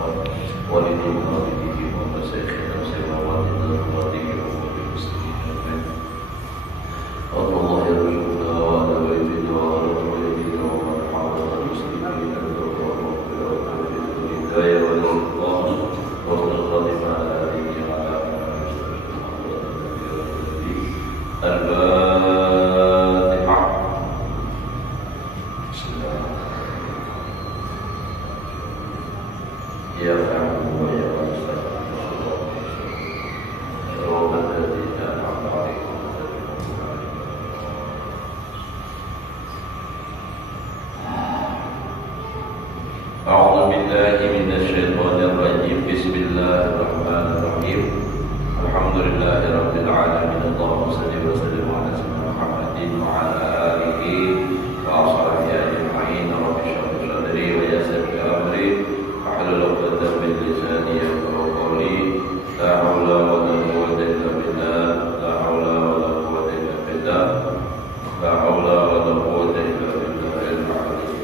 والدي ووالديه ومشايخنا وسماواتنا ووالديه والمسلمين أن الله يرزقنا وعلى بيتنا وعلى والدينا ومن حولنا المسلمين والمغفرة والهداية والإصلاح والخاتمة على آله وعلى الفاتحة. بسم الله. يا فاعل ويا رزاق روح الذين أنعمت عليهم. أعوذ بالله من الشيطان الرجيم. بسم الله الرحمن الرحيم. الحمد لله رب العالمين. اللهم صل وسلم على سيدنا محمد وعلى آله وأصحابه أجمعين. رب اشرح لي صدري ويسر لي أمري واحلل عقدة من لساني يفقهوا قولي. لا حول ولا قوة إلا بالله. لا حول ولا قوة إلا بالله. لا حول ولا قوة إلا بالله العلي العظيم.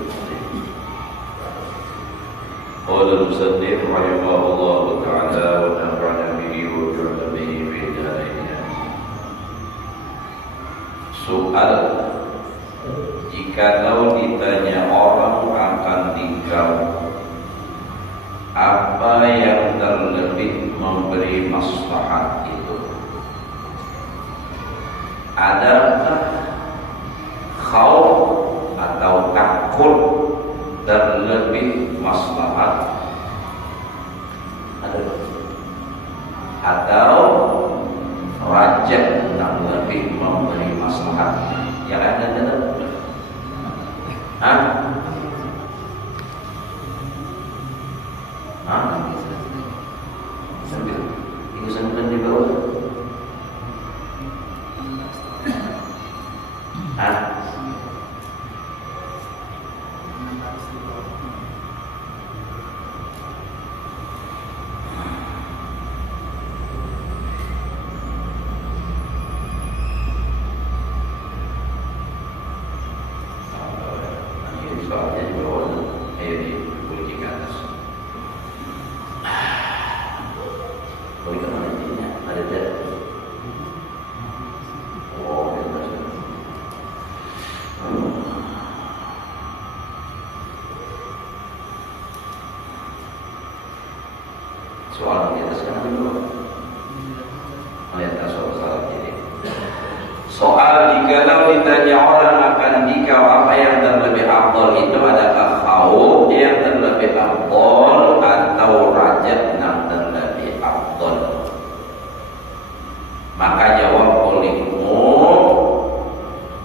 قال المصنف رحمه الله تعالى ونفعنا به وبعلمه في دارين. Soal, jikalau ditanya orang akan dikau, apa yang terlebih memberi maslahat itu? Adakah khauf atau takut terlebih maslahat? Atau rajah yang lebih memberi maslahat? Yang ada dalam sambil itu sambil di bawah. Soal di atas kan dulu. Ayat soal jadi. Soal jikalau ditanya orang akan dikau apa yang terlebih afdal itu, adakah khauf yang terlebih afdal atau rajah yang terlebih afdal? Maka jawab olehmu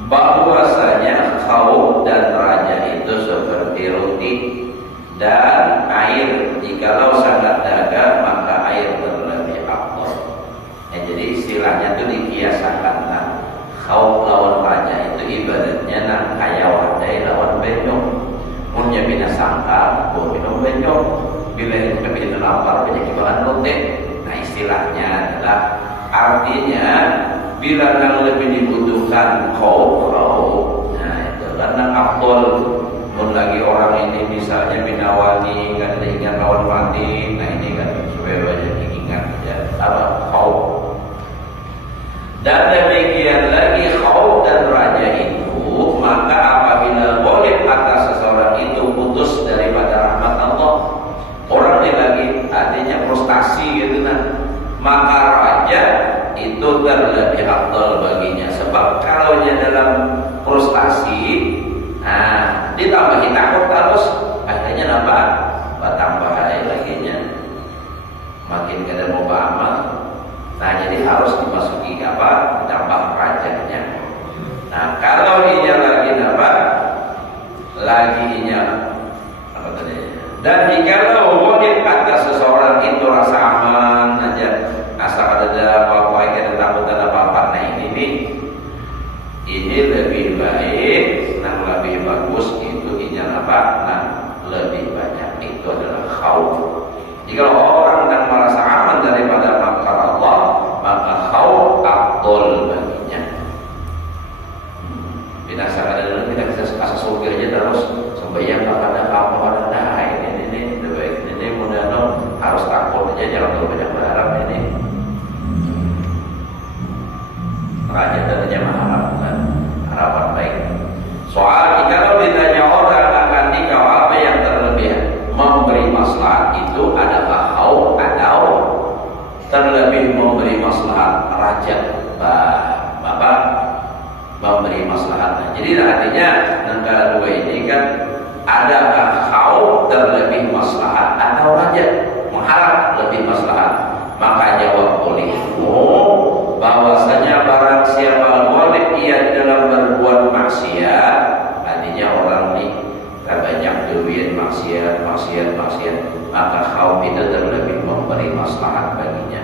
bahwasanya khauf dan rajah itu seperti roti dan air. Jikalau sangat dagang maka air terlebih afdal. Jadi istilahnya itu dikiasakan khauf lawan raja itu ibaratnya nang kaya wadai lawan benyong. Munnya bina sangka buah minum benyong. Bila itu lebih lapar banyak ibarat roti. Nah istilahnya adalah artinya bila nang lebih dibutuhkan khauf. Nah itu karena afdal. Mun lagi orang ini misalnya binawani kan ingat lawan mati, nah ini kan supaya banyak ingat ya apa khauf. Dan demikian lagi khauf dan raja itu, maka apabila boleh atas seseorang itu putus daripada rahmat Allah, orang ini lagi artinya frustasi gitu nah, maka raja itu terlebih afdal baginya. Sebab kalau dia dalam frustasi, nah ditambahi takut terus akhirnya nambah tambah lagi nya makin kada mau beramal. Nah jadi harus dimasuki apa tambah rajanya. Nah kalau inya lagi nambah lagi inya apa tadi, dan jikalau wajib atas seseorang itu rasa aman aja, asal ada apa-apa yang takut ada apa-apa. Nah ini lebih baik, nah lebih bagus itu inya apa? Nah lebih banyak itu adalah khauf. Jika orang yang merasa aman daripada makar Allah, maka khauf afdal baginya. Bila sadar kita bisa asal surga aja terus sembahyang kepada apa pada ini baik ini mudah-mudahan maksiat, maka khauf itu terlebih memberi maslahat baginya.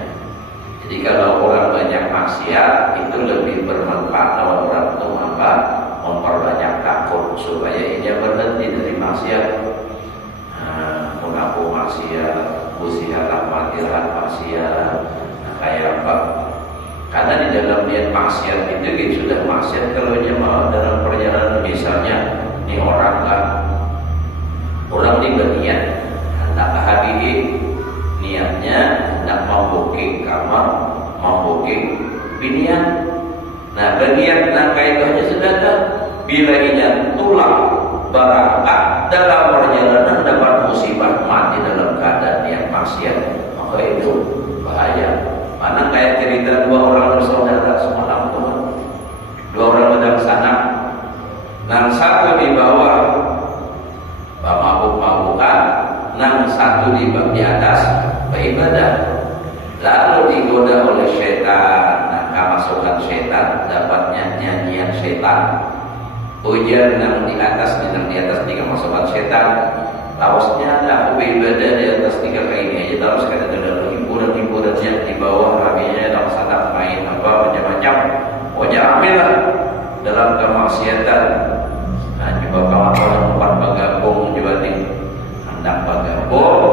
Jadi kalau orang banyak maksiat itu lebih bermanfaat kalau orang itu memperbanyak takut supaya ia berhenti dari maksiat. Mengaku maksiat, usihalah matilah maksiat. Kayak apa? Karena di dalam niat maksiat itu kita sudah maksiat kalau dia mau dalam perjalanan, misalnya ini orang ini berniat hendak habibi, niatnya hendak mau booking kamar, mau booking binian. Nah berniat kaidahnya sudah kan, bila ia tulang berangkat dalam perjalanan dapat musibah mati dalam keadaan niat maksiat, maka itu bahaya. Mana kayak cerita dua orang bersaudara semalam teman, dua orang sedang sana, yang satu di bawah mabuk-mabukan, yang satu di atas beribadah. Lalu digoda oleh setan, kemasukan setan, dapatnya nyanyian setan. Ujian yang di atas tiga masukan setan. Lawasnya aku beribadah di atas tiga kain aja, terus kata dalam hiburan-hiburannya di bawah raminya dalam sana main apa macam-macam. Pokoknya rame lah dalam kemaksiatan. Nah coba kawan-kawan empat bergabung juga nih, hendak bergabung.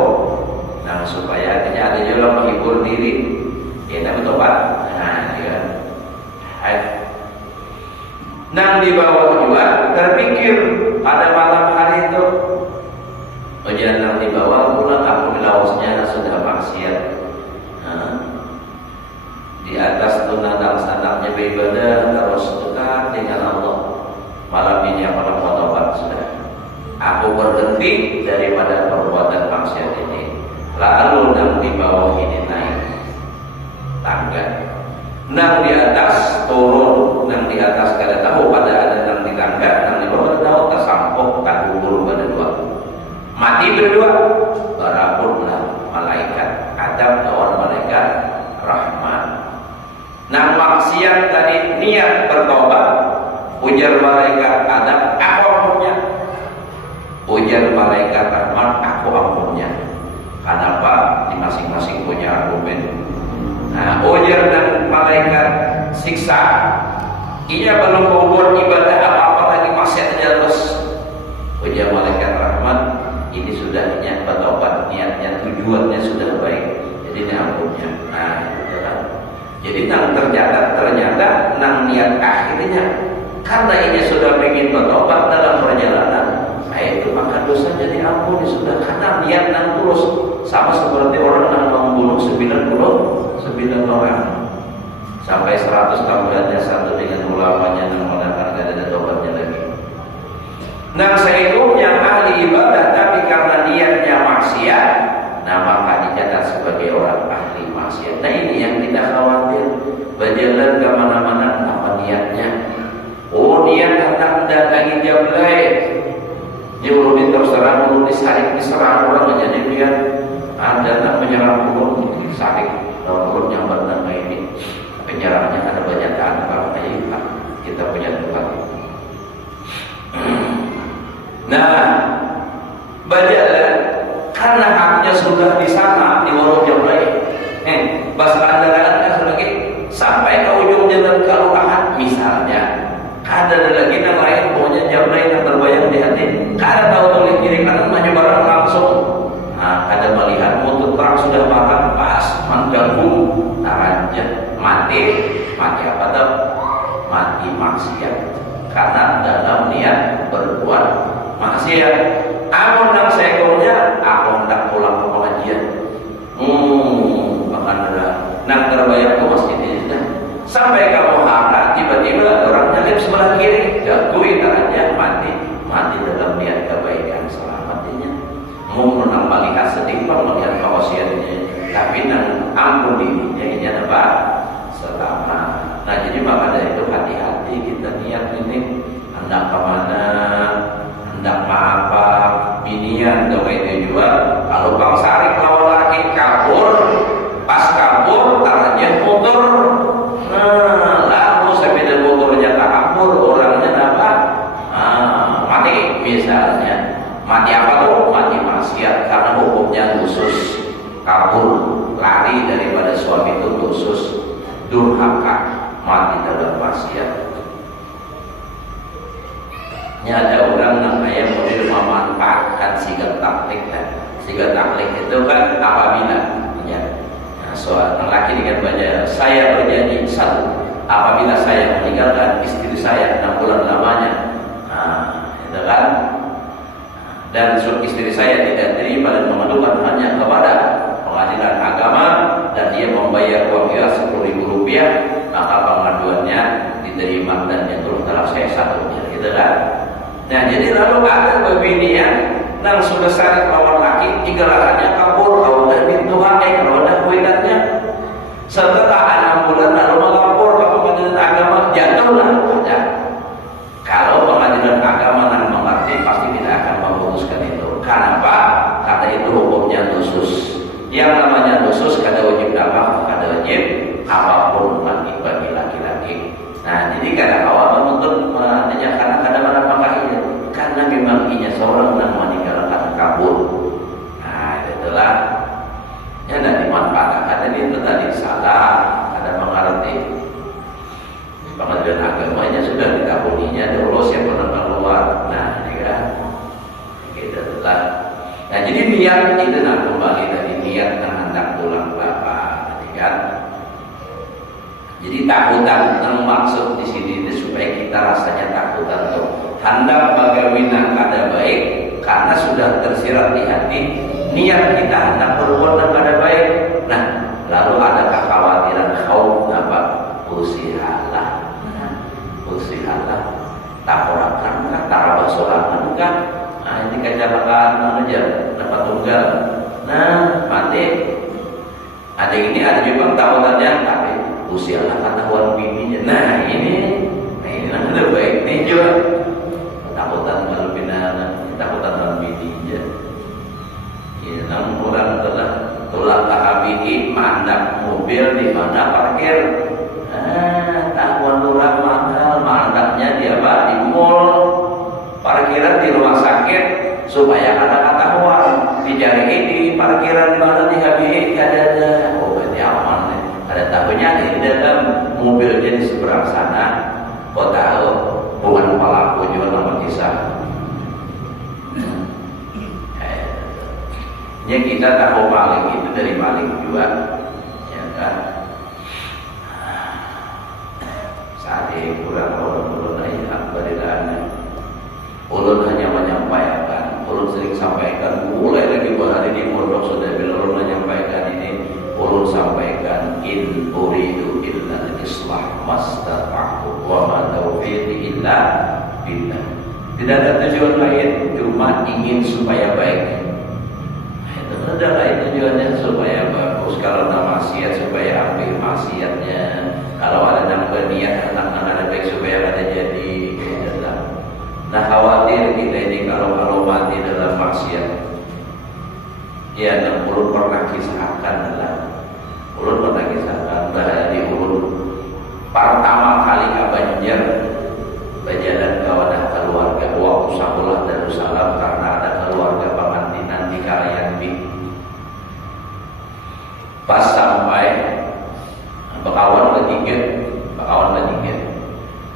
Nah supaya artinya ada juga menghibur diri, kita bertobat. Nah ya. Nah di bawah juga terpikir pada malam hari itu. Jangan di bawah pulang aku laosnya sudah maksiat. Di atas tunadang sanaknya beribadah terus dekat dengan Allah. Malam ini aku bertobat sudah. Aku berhenti daripada perbuatan maksiat ini. Lalu nang di bawah ini naik tangga. Nang di atas turun, nang di atas kada tahu pada ada nang di tangga, nang di bawah tahu tersampok tak kubur pada dua. Mati berdua, berapunlah malaikat adab lawan malaikat rahman. Nah maksiat tadi niat bertobat, ujar malaikat adab aku ampunnya, ujar malaikat rahman aku ampunnya. Kenapa? Di masing-masing punya argumen. Nah ujar dan malaikat siksa, ia belum membuat ibadah apa-apa lagi maksiat aja terus. Ujar malaikat rahman, ini sudah niat bertobat, niatnya tujuannya sudah baik, jadi diampunnya. Nah, itu kan. Jadi nang ternyata nang niat akhirnya karena ini sudah ingin bertobat dalam perjalanan, nah itu maka dosanya diampuni sudah karena niat nang tulus, sama seperti orang yang membunuh 99 orang sampai 100 tambahannya satu dengan ulamanya dan mengatakan tidak ada tobatnya lagi. Nah seikutnya ahli ibadah tapi karena niatnya maksiat, nah maka dicatat sebagai orang ahli maksiat. Nah ini yang kita khawatir, berjalan ke mana-mana apa niatnya. Oh niat hendak mendatangi jablay, nyuruh terserang, nyuruh diserang orang menjadi dia ada tak menyerang ulun disarik, ulun yang bernama ini penyerangnya ada banyak kalau kita punya tempat. Nah, bajalah karena haknya sudah di sana di warung jablay. Bahasa anda sebagai sampai ke ujung jalan kelurahan misalnya. Ada lagi yang lain pokoknya jablay yang terbayang di hati. Kada tahu tulis kiri kanan maju barang langsung. Nah, ada melihat motor truk sudah makan pas mengganggu taranjat mati apa tuh? Mati maksiat karena dalam niat berbuat maksiat. Aku hendak sekolahnya, aku hendak pulang ke pengajian. Bahkan ada nak terbayang ke masjid ini. Sampai kamu harap tiba-tiba orang nyalip sebelah kiri, jagui tangannya mati dalam niat kebaikan selamatnya. Mungkin nak melihat setimpal melihat kewasiatnya, tapi nang ampun dirinya ini apa? Selamat. Nah jadi maka dari itu hati-hati kita niat ini hendak kemana, hendak apa, binian atau itu juga. Kalau bang Sarik lawan laki kabur, pas kabur tangannya motor. Nah lalu sepeda motornya tak kabur, orangnya apa? Mati misalnya. Mati apa tuh? Mati lari daripada suami itu khusus durhaka, mati dalam maksiat. Ada orang namanya model memanfaatkan sigat taklik kan. Sigat taklik itu kan apabila soal laki dengan baca saya berjanji satu, apabila saya meninggalkan istri saya 6 bulan lamanya, itu kan, dan istri saya tidak terima dan mengadukan hanya kepada pengadilan agama dan dia membayar uang dia 10.000 rupiah, maka pengaduannya diterima dan jatuh talak saya satu, gitu kan. Nah, jadi lalu ada begini yang nang sudah syarat lawan laki, igalahannya kabur, kalau udah dituhan, kalau udah kuitannya. Setelah 6 bulan lalu melapor ke pengadilan agama, jatuhlah. Ya. Kalau pengadilan agama yang mengerti pasti tidak akan memutuskan itu. Kenapa? Karena itu hukumnya khusus. Yang namanya khusus kada wajib apa? Kada wajib apapun bagi laki-laki. Nah, jadi kada awal menuntut artinya karena kada menapakahinya. Karena memang inya seorang yang meninggalkan kabur. Nah, itulah yang tidak dimanfaatkan. Karena itu tadi salah, ada mengerti. Pengadilan agamanya sudah dikabuninya dulu siapa yang keluar. Nah, ini kan, itulah. Nah, jadi niat itu nak kembali dari niat yang hendak pulang bapak, kan? Jadi takutan yang maksud di sini itu supaya kita rasanya takutan tuh hendak bagaimana kada baik karena sudah tersirat di hati niat kita hendak berbuat yang kada baik. Nah, lalu ada kekhawatiran kau apa usihalah, takorakan tarabah sorangan kan. Nah, ini kecelakaan aja dapat tunggal. Nah, mati. Ada ini ada juga tahutannya tapi usialah ketahuan bininya. Nah ini namanya baik nih juga. Takutan kalau takutan bininya. Ya, namun orang telah tahabihi mandak mobil di mana parkir. Tahuan orang mahal mandaknya di apa? Di mall, parkiran di rumah sakit supaya ada ketahuan. Dicari di parkiran di mana di habihi ada. Oh berarti aman nih. Ada tahunya di dalam mobilnya di seberang sana. Kau tahu bukan pelaku juga nama kisah. Ya kita tahu maling itu dari maling juga, ya kan? Saat ini kurang ulun ayat berilaan. Ulun hanya menyampaikan, ulun sering sampaikan. Mulai lagi bahari di pondok sudah bila ulun menyampaikan ini, ulun sampaikan in uridu illa islah mastata'tu wa ma taufiqi illa billah. Tidak ada tujuan lain, cuma ingin supaya baik. Ada lain tujuannya supaya bagus. Kalau ada maksiat supaya ambil maksiatnya. Kalau ada yang berniat tentang ada baik supaya ada jadi. Nah khawatir kita ini kalau mati dalam maksiat. Ya, dan ulun pernah kisahkan bahwa di ulun pertama kali ke Banjar berjalan ke wadah keluarga waktu sekolah Darussalam karena ada keluarga pengantinan di Kalayambi. Pas sampai bakawan bertiga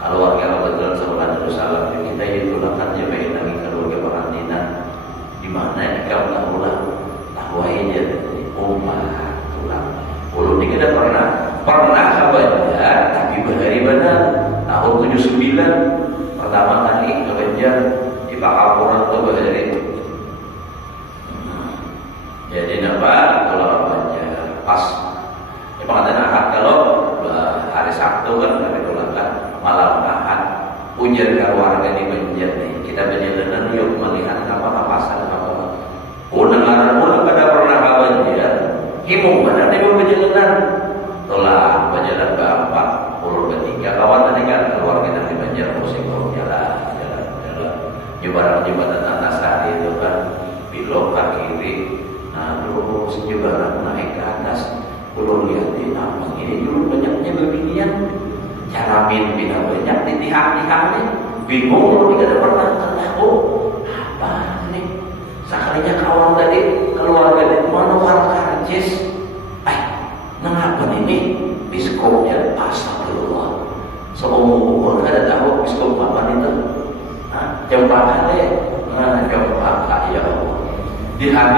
keluarga kebetulan sekolah Darussalam kita itu lakannya baik lagi keluarga pengantinan di mana ikam tahu aja umat tulang. Ulun ini kita pernah ke tapi bahari benar tahun 79 pertama kali ke Banjar di Pakapuran tuh bahari. Jadi nampak kalau Banjar pas ya pengatakan Ahad kalau hari Sabtu kan hari ulangan malam Ahad ujar keluarga di Banjar nih kita berjalanan yuk melihat apa pasar apa ulang pada pernah ke Banjar himung benar di berjalanan telah berjalan berempat puluh ketiga kawan tadi kan keluarga dari Banjar musik jalan jembatan Antasari itu kan belok ke kiri. Nah, terus jembatan naik ke atas. Kalau lihatin apa ini dulu banyaknya beginian. Cara pindah banyak di tihang-tihangnya. Bingung kalau tidak pernah tahu apa nih. Sekalinya kawan tadi keluarga dari mana warga Karcis.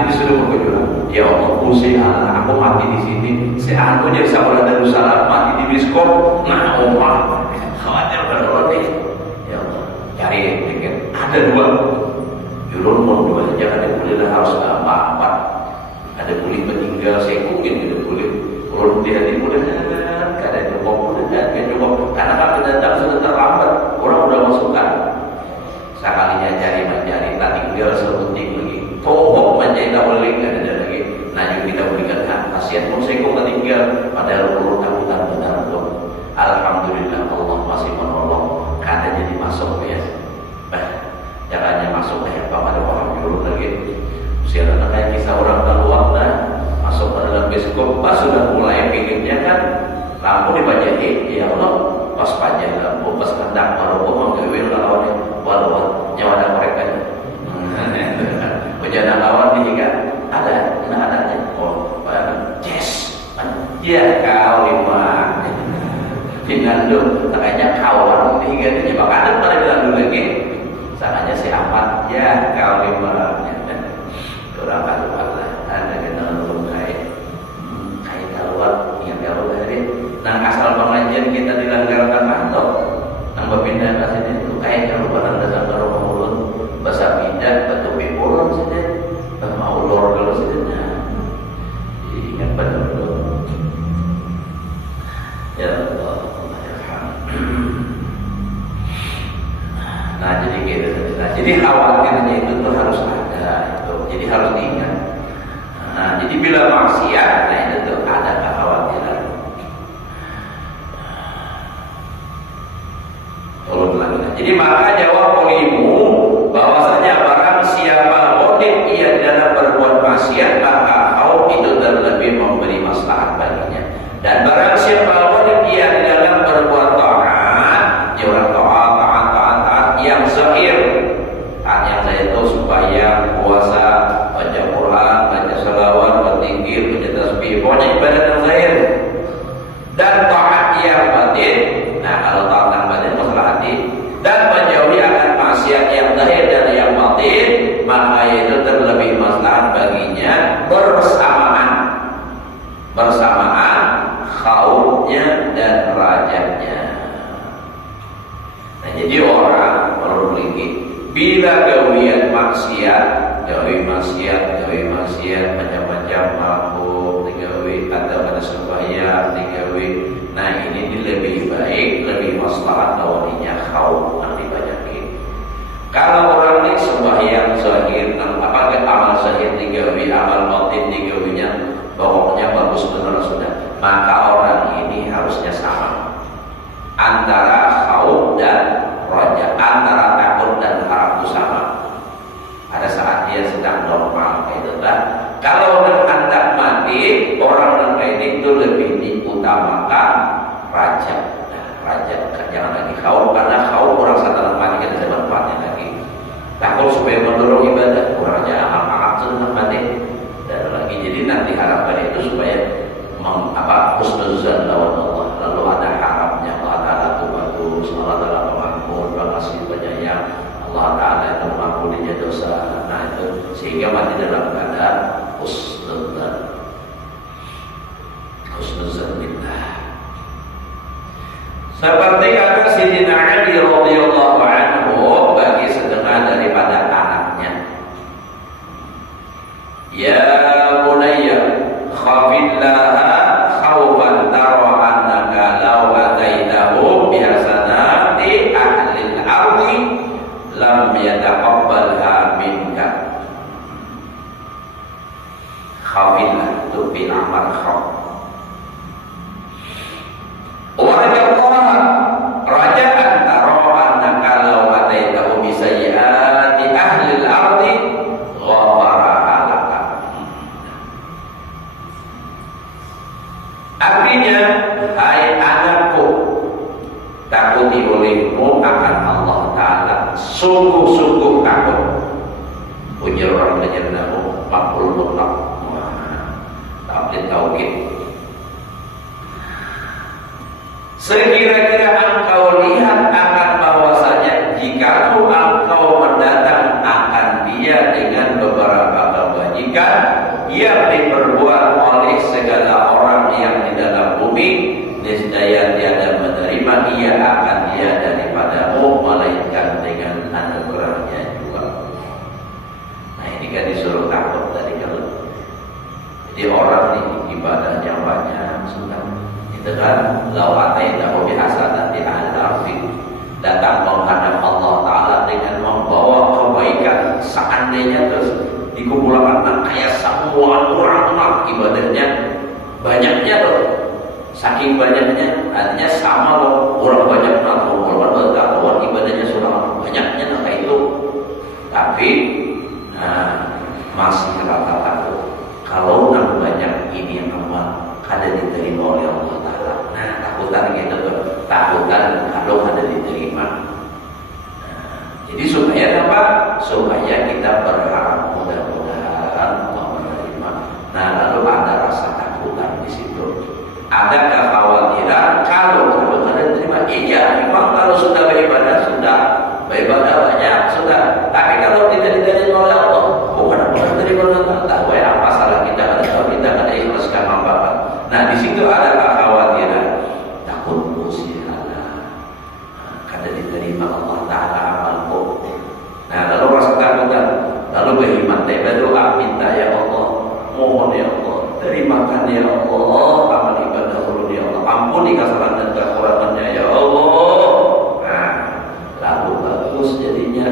Nanti disuruh berdoa, ya Allah, pusing anak aku mati di sini, seanu jadi sahabat Darussalam mati di biskop, nah omah khawatir berdoa nih, ya Allah, cari dikit, ada dua, yulun mau dua aja, ada boleh lah harus empat, ada boleh meninggal, saya mungkin ada boleh, kalau dia di mudah-mudahan, kadang cukup mudah-mudahan, karena kalau datang sudah terlambat, orang udah masukkan, sekalinya cari mencari, tak tinggal sepenting lagi. Pokok menjadi tak boleh ada lagi. Nah, kita berikan hak pasien pun saya kok tinggal padahal urut takutan benar pun. Alhamdulillah Allah masih menolong. Kata jadi masuk ya. Caranya masuk ya Pak ada paham dulu lagi. Usia anak kayak kisah orang keluar nah masuk ke dalam biskop pas sudah mulai pinggirnya kan lampu dibajahin ya Allah pas pajak lampu pas kendak baru menggawin lawannya walau nyawa ada mereka. Penjana lawan nih kan ada, nah adanya. Oh, yes, ya kau lima. Dengan lu, makanya kawan nih kan jadi makanan pada bilang dulu lagi. Sananya si Ahmad, ya kau lima. Kurang kaluan lah, ada kita nonton kain kaluan yang kalau dari, nang asal pengajian kita dilanggarkan mantok, nang berpindah ke sini itu kain kaluan dasar baru mulut. Bahasa pindah batu pipulon saja mau lor kalau saja ingat betul ya Allah. Nah jadi gitu jadi khawatirnya itu tuh harus ada itu jadi harus diingat. Nah jadi bila maksiat nah itu tuh ada kekhawatiran. Jadi maka jawab polimu bahwasanya barang siapa ghalib ia dalam berbuat maksiat maka kau itu terlebih memberi maslahat baginya. Dan barang siapa ghalib ia di dalam berbuat taat, dia orang taat yang zahir. Taat yang zahir itu sembahyang, puasa, baca Quran, baca selawat, berzikir, baca tasbih, pokoknya ibadah yang zahir. Dan taat yang batin. Nah, kalau taat yang batin masalah hati dan menjauhi akan maksiat yang zahir dan yang batin, maka itu terlebih maslahat baginya bersamaan khaufnya dan rajanya. Nah, jadi orang perlu memiliki bila gawian maksiat, gawi maksiat macam-macam mabuk, digawi atau ada sembahyang, digawi. Nah, ini lebih baik, lebih maslahat lawannya khauf nanti banyakin. Kalau orang ini sembahyang zahir, apa amal zahir digawi, amal batin digawinya, pokoknya bagus benar sudah. Maka orang ini harusnya sama antara khauf dan raja, antara takut dan harap itu sama. Ada saat dia sedang normal kayak itu lah. Kalau hendak mati, orang ini itu lebih diutamakan raja. Nah, raja jangan lagi khauf karena khauf orang setelah mati kan ada manfaatnya lagi. Takut supaya mendorong ibadah, orang aja amal sunnah mati dan lagi. Jadi nanti harapan itu supaya husnuzan lawan Allah. Lalu ada harapnya Allah Taala itu bagus, Allah Taala pengampun, pengasih penyayang, Allah Taala itu mengampuni dosa. Nah itu sehingga mati dalam keadaan husnuzan billah. Seperti kata Sayyidina Ali radhiyallahu anhu bagi setengah daripada anaknya, ya bunayya khafillaha khawfan tara annaka law ataitahu bihasanati ahlil ardi lam yataqabbalha minka. Khafillah itu bil amal khawf. Raja antara annaka law ataitahu bisayyiati ahlil ardi ghafaraha laka. Artinya, hai anakku, takuti olehmu akan Allah Ta'ala, sungguh-sungguh takut. Ujar orang menyenangmu makhluk mutlak. Taklid tauhid. Sekira-kira engkau lihat akan bahwasanya jika engkau mendatang akan dia dengan beberapa kebajikan, yang diperbuat oleh segala orang yang di dalam bumi, niscaya tiada menerima ia akan dia daripadamu melainkan dengan anugerahnya juga. Nah ini kan disuruh takut tadi kalau. Jadi orang nih ibadahnya banyak sudah, itu kan lawatnya tahu biasa nanti ada datang menghadap Allah Ta'ala dengan membawa kebaikan. Seandainya terus dikumpulkan kayak semua orang ibadahnya banyaknya loh, saking banyaknya artinya sama loh, orang banyak orang bertakwa ibadahnya sudah banyaknya kayak itu, tapi masih rata takut kalau nak banyak ini yang amal kada diterima oleh Allah Ta'ala. Nah takutan gitu tuh, takutan kalau kada diterima. Jadi supaya apa? Supaya kita berharap mudah-mudahan Allah menerima. Nah lalu ada rasa takutan di situ. Ada kekhawatiran kalau kada diterima. Iya memang kalau sudah beribadah beribadah banyak sudah. Tapi kalau tidak diterima oleh Allah, bukan diterima oleh Allah. Tahu ya apa salah kita kalau kita kada ikhlaskan amal. Nah di situ ada kekhawatiran, takut musiala, kada diterima Allah Ta'ala amalku. Nah lalu rasa takutan, lalu berhimmat, berdoa minta ya Allah, mohon ya Allah, terimakan ya Allah amal ibadah ulun ya Allah, ampuni kesalahan dan kekurangannya ya Allah. Nah lalu bagus jadinya.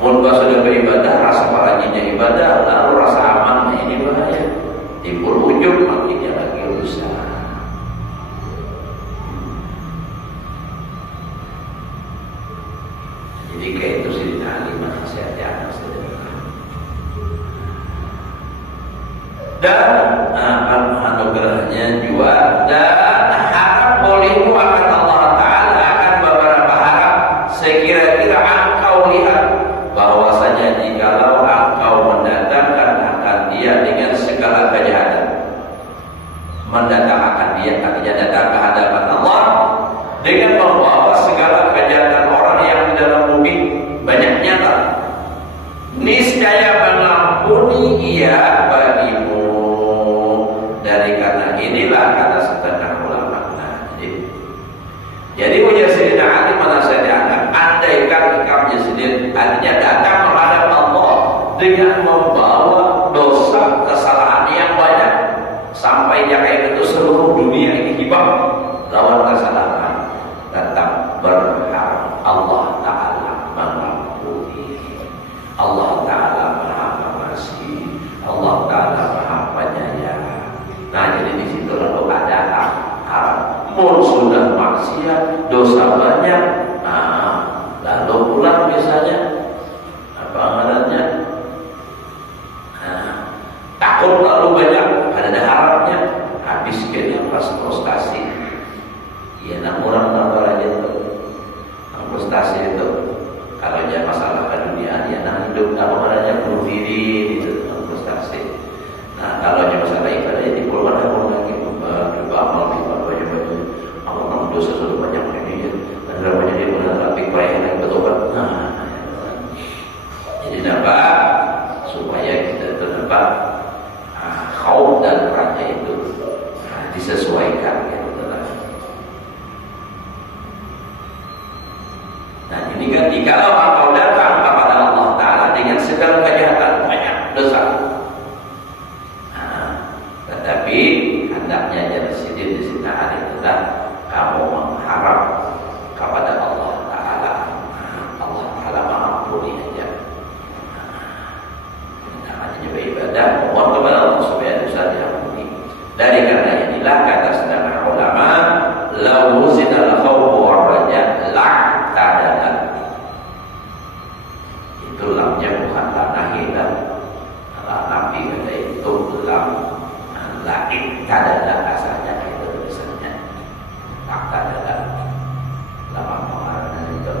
Mun sudah beribadah, rasa rajinnya ibadah, lalu rasa amannya ini bahaya. Timbul ujub makinnya lagi rusak. Jadi kayak itu sih ditahan nasihatnya anak sederhana. Dan anugerahnya juga dan harap bolehmu akan Allah Ta'ala akan beberapa harap sekira-kira engkau lihat bahwasanya jikalau engkau mendatangkan akan dia dengan segala kejahatan, mendatangkan dia artinya datang ke hadapan Allah dengan membawa segala kejahatan orang yang di dalam bumi banyaknya tak, niscaya mengampuni ia bagimu. Dari karena inilah kata setengah ulama. Nah, jadi ujar Sayyidina Ali menasihatkan, andaikan engkau sendiri artinya datang menghadap Allah dengan membawa dosa kesalahan yang banyak sampai yang kayak itu seluruh dunia ini hibah lawan kesalahan, tetap berharap Allah Ta'ala mengampuni, Allah Ta'ala Maha Pengasih, Allah Ta'ala Maha Penyayang. Nah jadi di situ lalu ada harap. Mun sudah maksiat, dosa banyak, lalu pulang misalnya apa ngarannya, takut lalu banyak, ada harapnya habis kayaknya pas frustasi. Ya enam orang tambah aja tuh frustasi itu. Kalau dia masalah dunia, dia nang hidup apa ngarannya bunuh diri itu frustasi. Nah kalau dia masalah ibadah ya dipulkan orang lagi coba amal amal dosa sudah banyak ini ya, dan namanya dia benar tapi perayaan yang bertobat. Nah jadi apa supaya kita terdapat khauf dan raja itu disesuaikan gitu lah. Nah ini kan jikalau engkau datang kepada Allah Ta'ala dengan segala kejahatan banyak dosa, tetapi hendaknya jadi sidin di sini adalah kamu mengharap kepada Allah Ta'ala. Allah Ta'ala mengampuni aja. Namanya beribadah, mohon kepada Allah supaya dosa diampuni. Dari karena inilah kata sedangkan ulama, lau wuzina al-khawfu war-raja la'tadalan. Itu lamnya bukan lanahi dan nabi kata itu lam la'tadalan asalnya itu tulisannya la'tadalan. Lama pengarangnya itu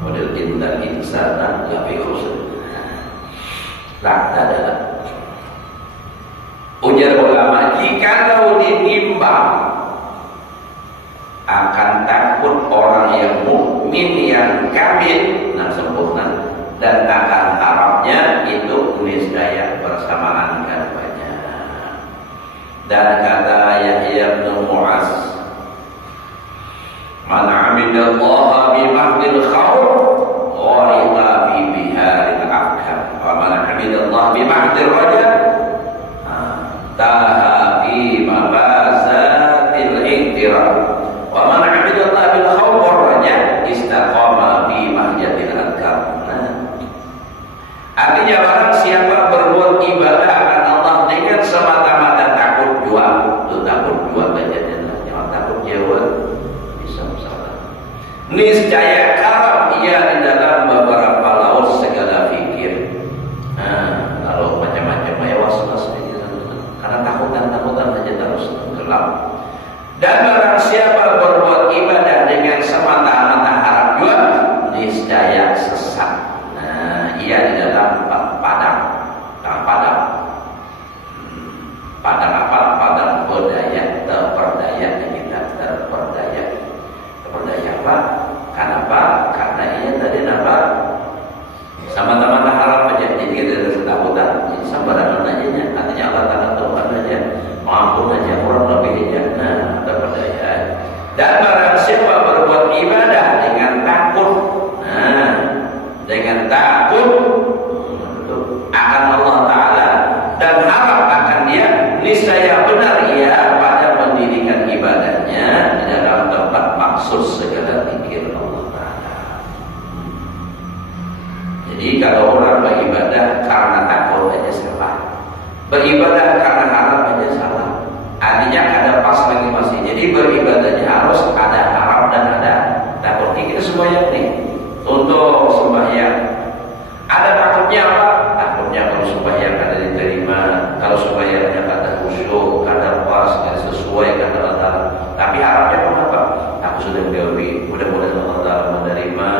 model indah insana lebih khusus la'tadalan. ujar ulama, jikalau ditimbang akan takut orang yang mukmin yang kamil dan sempurna dan akan harapnya itu niscaya bersamaan keduanya. Dan kata Yahya bin Mu'az, man 'amidallaha bi mahdil khawf gharqa fi biharil afkar wa man 'amidallaha bi mahdil raja taha fi mabazatil iktiraf wa man 'amidallaha bil khawf war raja istaqama fi mahjatil adkar. Artinya barang siapa berbuat ibadah akan Allah dengan semata-mata takut jua, itu takut jua kejadian, jangan takut jawab bisa salah. Niscaya karam ia di dalam beberapa laut segala fikir. Kalau macam-macam ya was-was karena takutan saja terus gelap. Dan barang siapa berbuat ibadah dengan semata-mata harap jua, niscaya sesat. Ia di dalam padang apa? Padang berdaya, terperdaya kita terperdaya apa? Kenapa? Karena ia tadi apa? Sama-sama harap aja, jadi kita ada ketakutan, jadi sambaran aja, artinya Allah Taala Tuhan aja, mampu aja kurang lebih aja, terperdaya. Dan barang siapa berbuat ibadah dengan takut, dengan takut akan Allah Ta'ala dan harap akan dia, niscaya benar ia pada mendirikan ibadahnya di dalam tempat maksud segala zikir Allah Ta'ala. Jadi kalau orang beribadah karena takut aja salah, beribadah karena harap aja salah. Artinya ada pas lagi masih. Jadi beribadahnya harus ada harap dan ada takut. Kita semua yang nih untuk sembahyang ada takutnya apa? Takutnya kalau sembahyang ada diterima, kalau sembahyangnya ada khusyuk, ada pas, ada sesuai kata Allah Ta'ala. Tapi harapnya apa? Aku sudah gawi, mudah-mudahan Allah Ta'ala menerima,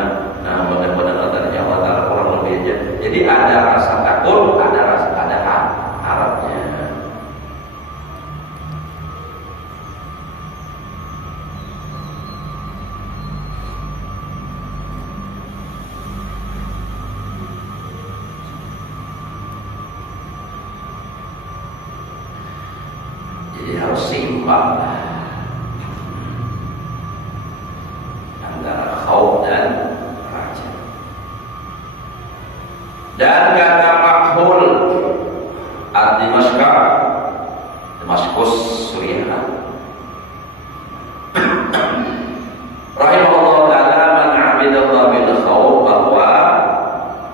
mudah-mudahan Allah Ta'ala kurang lebih aja. Jadi ada rasa takut, ada harapnya. Jadi harus seimbang antara khauf dan raja. Dan kata Makhul Damaskus Suriah rahimahullah ta'ala, man 'abidallah bil khauf bahwa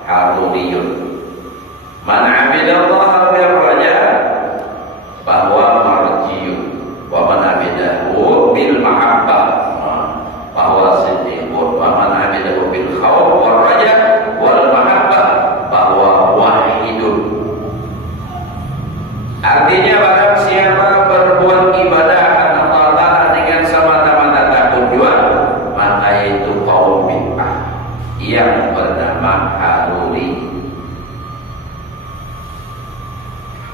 haruriyun, man 'abidallah bil raja bahwa wa man abidahu bil mahabbah bahwa siddiqun, wa man abidahu bil khawf wal raja wal mahabbah bahwa wahidun. Artinya barang siapa berbuat ibadah akan Allah Ta'ala dengan semata-mata takut jua, maka itu kaum bid'ah yang bernama Haruri.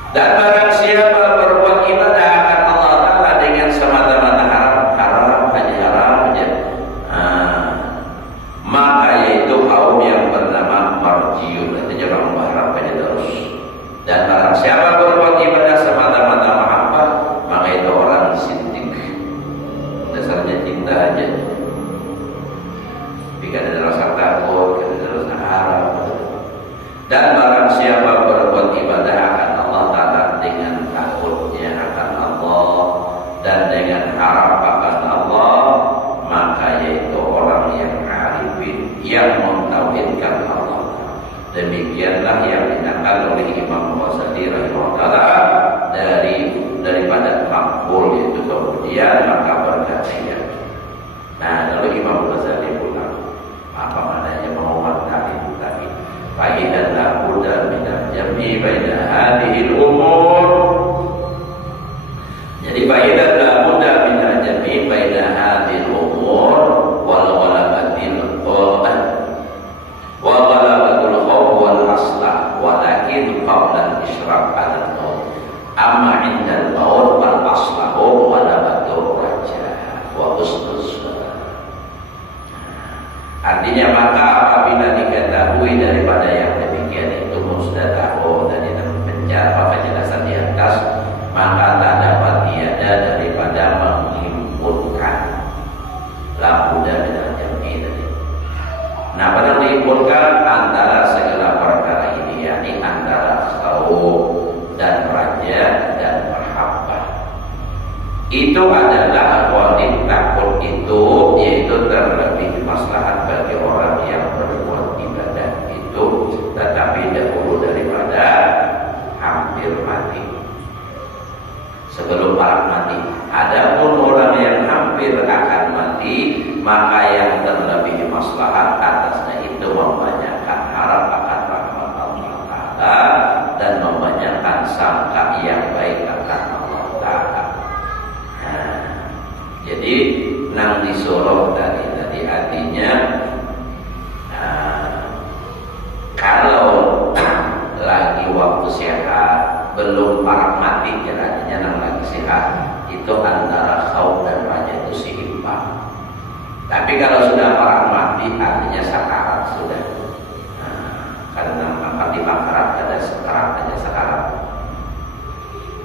Dan barang siapa berbuat ibadah akan Allah Ta'ala dengan semata-mata harap aja, maka yaitu kaum yang bernama marjiyun, artinya orang berharap aja terus. Dan barang siapa berbuat ibadah semata-mata mahabbah, maka itu orang sindik, dasarnya cinta aja, tapi kan ada rasa takut, kan ada rasa harap. Dan barang siapa berbuat ibadah akan Allah Ta'ala dengan takutnya akan Allah dan dengan harap akan Allah, maka yaitu orang yang arifin, yang mentauhidkan Allah. Demikianlah yang dinakal oleh Imam Ghazali rahimahullah daripada Makhul, itu kemudian maka berkata. Nah, lalu Imam Ghazali pulang, apa maknanya mau mengatakan tadi? Fa'idan la budda min al-jam'i baina hadhihi al-umur. Jadi fa'idan la budda min al-jam'i baina hadhihi al-umur wal ghalabatil qawlan wa ghalabatul khawf wal aslah, walakin qabla al-isyraq ala al-qawl. Amma Itu adalah wajib takut itu, yaitu terlebih maslahat bagi orang yang berbuat ibadah itu, tetapi dahulu daripada hampir mati, sebelum mati. Adapun orang yang hampir akan mati, maka yang terlebih maslahat atasnya itu membanyakkan harap akan rahmat Allah Ta'ala dan membanyakkan sangka yang baik akan Allah Ta'ala. Jadi nang disuruh tadi artinya kalau lagi waktu sehat belum parah mati, artinya nang lagi sehat itu antara khauf dan raja itu seimbang. Tapi kalau sudah parah mati artinya sakarat sudah. Karena mati bakarat ada sakarat, ada sakarat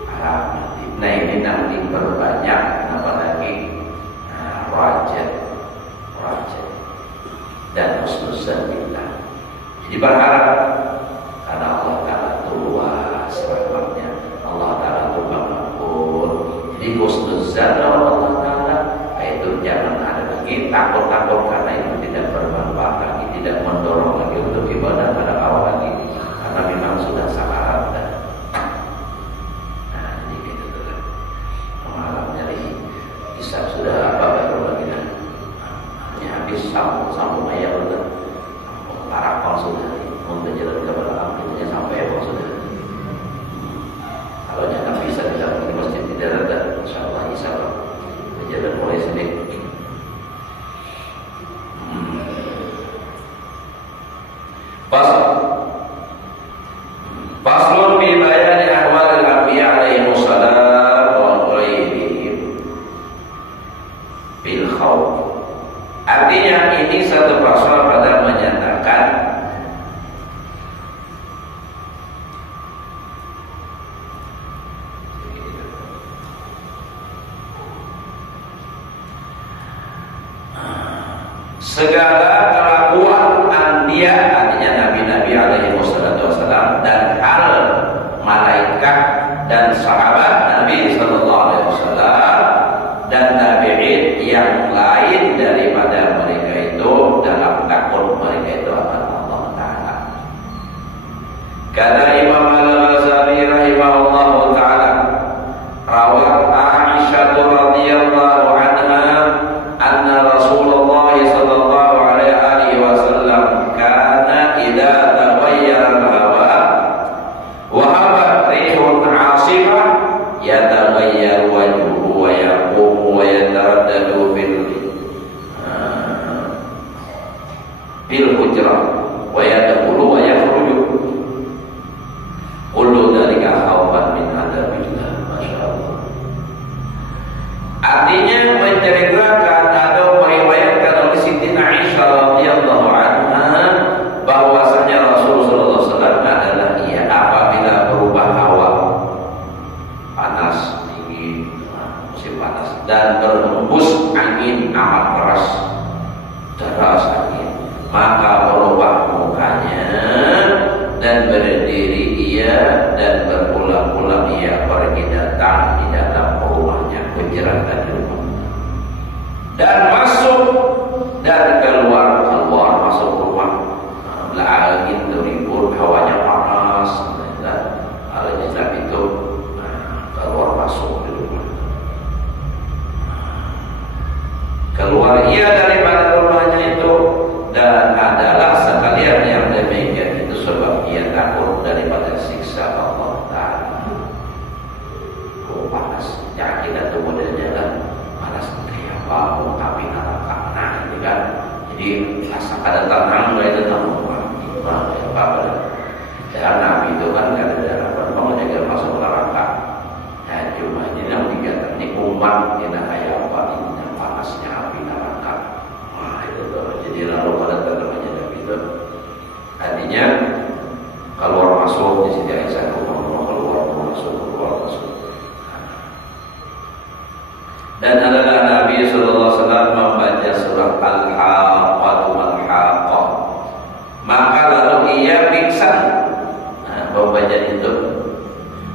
parah mati. Nah ini nang diperbanyak apalagi raja dan husnuzan billah. Jadi berharap karena Allah Ta'ala itu luas rahmatnya, Allah Ta'ala itu pengampun. Jadi husnuzan Allah Ta'ala itu jangan ada lagi takut-takut karena itu tidak bermanfaat lagi, tidak mendorong lagi untuk ibadah pada awal lagi, karena memang sudah sakarat. Nah ini gitu tuh malam nyari hisab sudah apa baru lagi kan ini habis sambung ayat udah parapan sudah untuk jalan ke belakang itunya sampai apa sudah. Kalau jangan bisa di dalam ini masjid tidak ada, insyaallah hisab jalan mulai sini. Faslun fi bayani ahwalil anbiya alaihi wassalam wa ghairihim bil khawf. Artinya ini satu pasal pada menyatakan segala kelakuan anbiya, artinya nabi-nabi alaihi wassalam, dan hal malaikat dan sahabat Nabi sallallahu alaihi wasallam dan tabi'in yang lain daripada mereka itu dalam takut mereka itu akan Allah Ta'ala. Kata Imam Al-Ghazali rahimahullahu ta'ala, rawat Aisyah radhiyallahu anha anna Rasulullah sallallahu alaihi wasallam kana idza taghayyara al-hawa wa habat rihun 'asifah yataghayyar wajhuhu wa yaqumu wa yataraddadu fil hujrah wa yadkhulu wa yakhruju kullu dzalika khawfan min adabillah. Masyaallah. Artinya menceritakan atau meriwayatkan oleh Siti Aisyah radhiyallahu anha bahwasanya Rasulullah sallallahu alaihi wasallam adalah apabila berubah hawa panas dingin musim panas dan berhembus angin amat keras deras angin, maka berubah mukanya dan berdiri ia dan berulang-ulang ia pergi datang di dalam rumahnya, hujrat dan rumah, dan masuk dan keluar masuk rumah. Angin ribut, hawanya panas, dan oleh sebab itu keluar masuk di rumah. Keluar ia daripada rumahnya itu, dan adalah sekalian yang demikian itu sebab ia takut daripada siksa Allah Ta'ala. Panas, ya kita tunggu dan jalan panas kayak apa, tapi neraka. Nah ini kan, jadi rasa kada tenang, mulai tenang apa dan Nabi itu kan kada ada harapan mau jaga masuk neraka. Dan cuma ini yang dikatakan ini umat ini kayak apa, ini panasnya api neraka. Nah itu tuh, jadi lalu pada namanya Nabi itu artinya keluar masuk di sini Aisyah keluar masuk. Dan adalah Nabi sallallahu alaihi wasallam membaca surah Al-Haqqah wal-Haqqah, maka lalu ia pingsan membaca itu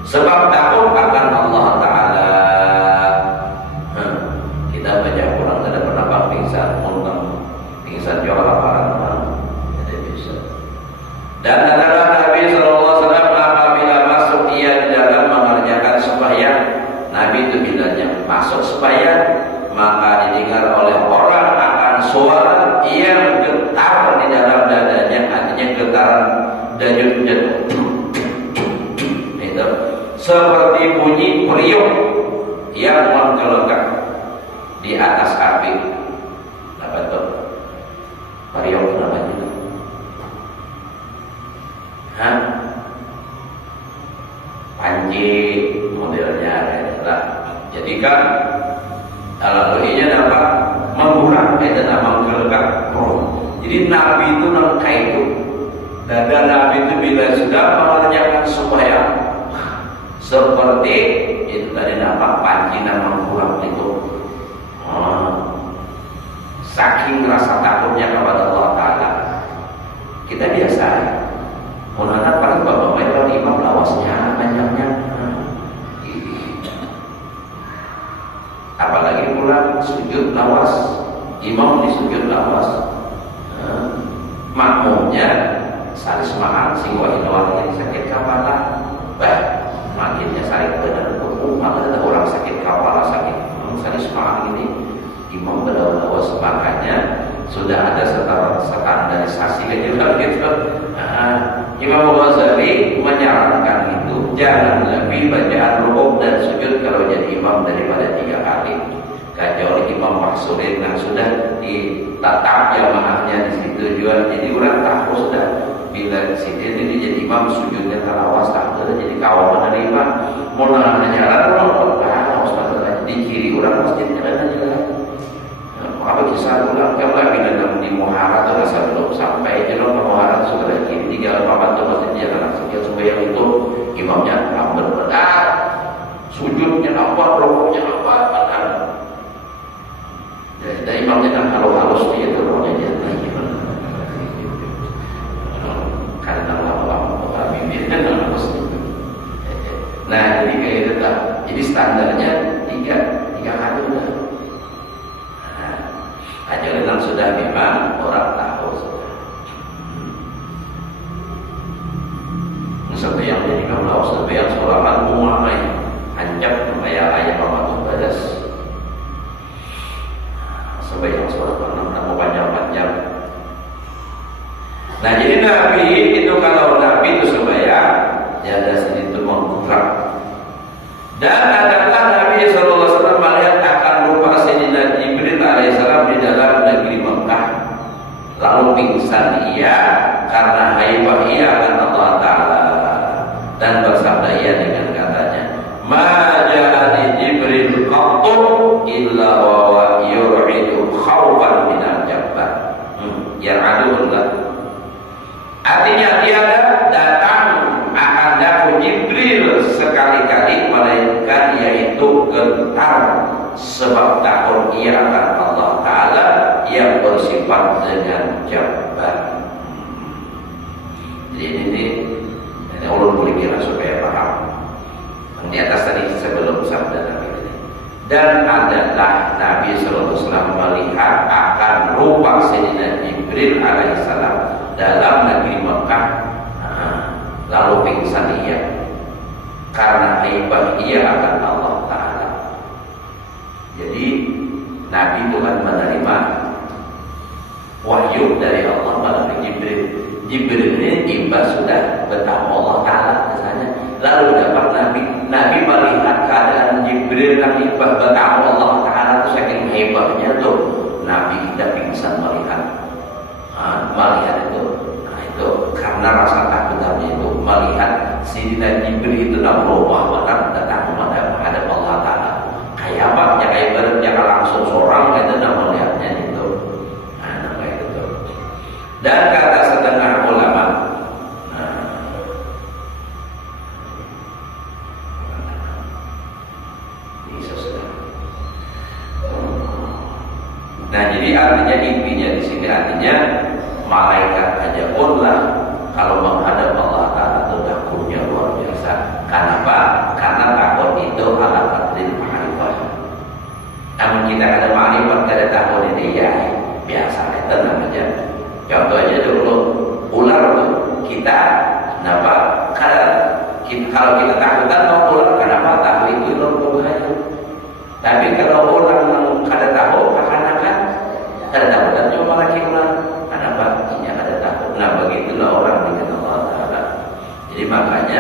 sebab takut akan Allah Ta'ala. Nabi itu bilangnya masuk supaya maka didengar oleh orang akan suara yang getar di dalam dadanya, artinya getaran dajut jatuh itu seperti bunyi periuk yang menggelegak di atas api. Apa itu periuk namanya? Hah? Panji modelnya adalah jadi kan lalu dapat mengurang itu nama menggelegak. Jadi Nabi itu nangka itu dada Nabi itu bila sudah mengerjakan supaya seperti itu tadi nama panji nama mengurang itu saking rasa takutnya kepada Allah Ta'ala. Kita biasa menghadap pada bapak mereka imam lawasnya banyaknya, apalagi pula sujud lawas, imam di sujud lawas, makmumnya salis makan singwa hidawah yang sakit kepala, makinnya saling benar maka ada orang sakit kepala sakit salis makan ini imam berlawas, makanya sudah ada standarisasi juga gitu. Imam Ghazali menyarankan itu jangan lebih bacaan rukuk dan sujud kalau jadi imam daripada 3 kali. Kecuali Imam Mahsurin yang sudah ditatap jamaahnya di situ juga. Jadi orang tahu sudah bila situ ini jadi imam sujudnya terawas tak ada jadi kawan dari imam. Mau nanya jalan harus masalah di kiri orang masjidnya ada juga. Apa kisah ulang yang lagi dalam di Muharram atau rasa belum sampai jelang Muharram sudah lagi 3 papan itu masih dia akan sekian sembahyang itu imamnya lambat benar, sujudnya lambat, rukuknya lambat benar. Dan imamnya kan halus dia turunnya dia lagi. Karena lama-lama bimbing halus. Nah jadi kayak itu tak. Jadi standarnya 3 kali udah. Ajaran sudah memang orang tahu sudah. Sampai yang jadi kalau sampai yang solapan mulai hancap ayat Muhammad badas. Sampai yang solapan nama panjang-panjang. Nah jadi Nabi itu kalau Nabi itu sembahyang jaga sini itu mengkurang. Dan adalah Nabi SAW melihat akan rupa Sayyidina Jibril alaihissalam di dalam negeri Mekah. Lalu pingsan ia karena haibah ia akan Allah Ta'ala. Dan bersabda ia dengan katanya, Ma ja'ani Jibril qattu illa wa yur'idu khawfan minal jabbar. Yar'adullah. Artinya tiada datang akan daku Jibril sekali-kali melainkan yaitu gentar sebab takut ia akan Allah Ta'ala yang bersifat dengan jabbar. Jadi ini ulun boleh kira supaya paham. Di atas tadi sebelum sabda Nabi ini. Dan adalah Nabi SAW melihat akan rupa Sayyidina Jibril alaihissalam dalam negeri Mekah. Lalu pingsan ia karena haibah ia akan Allah Ta'ala. Jadi Nabi Tuhan menerima wahyu dari Allah melalui Jibril. Jibril ini tiba sudah bertemu Allah Ta'ala misalnya. Lalu dapat Nabi melihat keadaan Jibril yang tiba bertemu Allah Ta'ala itu saking hebatnya tuh Nabi tidak pingsan melihat itu. Nah itu karena rasa takutnya itu melihat Sayyidina Jibril itu dalam rumah benar datang menghadap Allah Ta'ala. Kayak apa? Ya kayak ibaratnya langsung seorang itu melihatnya itu. Nah kayak itu. Dan kata setengah ulama, nah jadi artinya intinya di sini artinya malaikat aja pun lah kalau menghadap Allah Ta'ala itu takutnya luar biasa. Kenapa? Karena takut itu ala qadril ma'rifah. Namun kita ada ma'rifah kada takut ini ya biasa itu namanya. Contoh aja dulu ular tuh kita kenapa? Kalau kita takutan mau ular kenapa tahu itu ular berbahaya. Tapi kalau orang kada tahu, karena kan kada tahu dan cuma lagi orang ada baktinya kada tahu. Nah begitulah orang dengan Allah Taala. Jadi makanya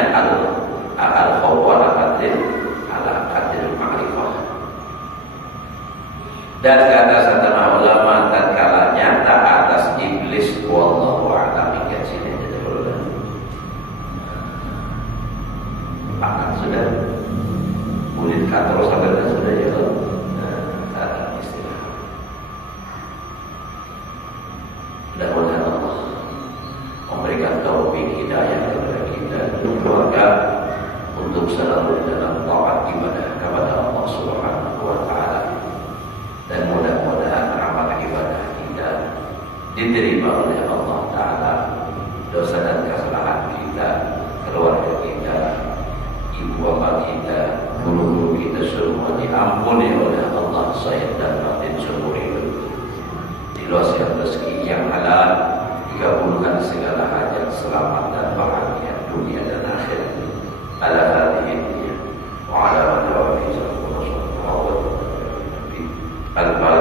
al khawf ala qadril ma'rifah. Dan kata setengah ulama tatkala nyata atas iblis wallahu a'lam hingga sini dulu. Makan sudah, kulit katros sampai sudah ya. Nah, istilah. Mudah-mudahan Allah memberikan taufik hidayah kepada kita dan keluarga untuk selalu dalam taat ibadah kepada Allah Subhanahu wa taala. Dan mudah-mudahan amal ibadah kita diterima oleh Allah Ta'ala. Dosa dan kesalahan kita, keluarga kita, ibu bapak kita, guru-guru kita semua diampuni oleh Allah zahir dan batin seumur hidup. Diluaskan rezeki yang halal, dikabulkan segala hajat, selamat dan bahagia dunia dan akhirat. Ala hadhihi wa ala wa Al-Fatihah.